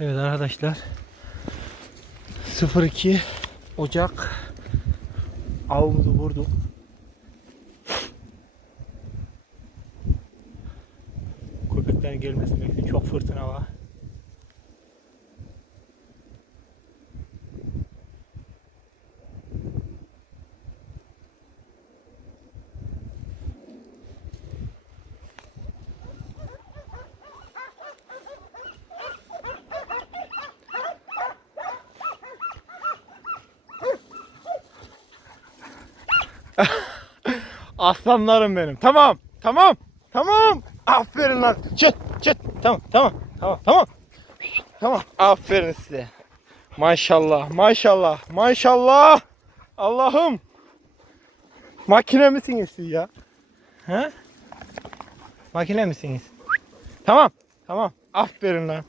Evet arkadaşlar. 02 Ocak avımızı vurduk. Köpeklerin gelmesi bekliyor. Çok fırtına var. Aslanlarım benim. Tamam. Tamam. Tamam. Aferin lan. Çıt çıt. Tamam tamam. Tamam tamam. Tamam. Aferin size. Maşallah. Maşallah. Maşallah. Allah'ım. Makine misiniz siz ya? He? Makine misiniz? Tamam. Tamam. Aferin lan.